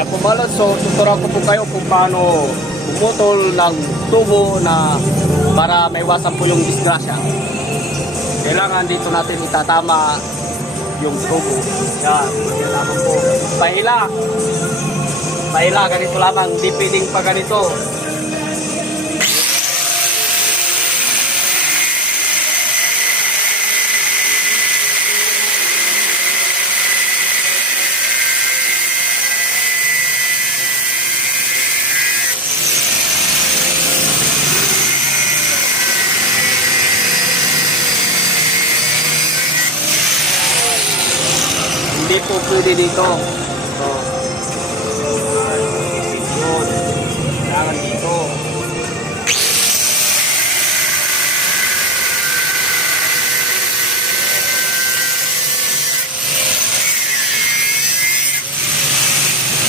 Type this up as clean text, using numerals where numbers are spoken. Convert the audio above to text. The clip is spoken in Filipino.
Kaya pumalot, so tuturuan ko po kayo kung paano pumutol ng tubo na para maiwasan po yung disgrasya. Kailangan dito natin itatama yung tubo. Yan, kailangan po. Pahila. Pahila, ganito lamang. Di pwedeng pa ganito. Hindi po pwede dito.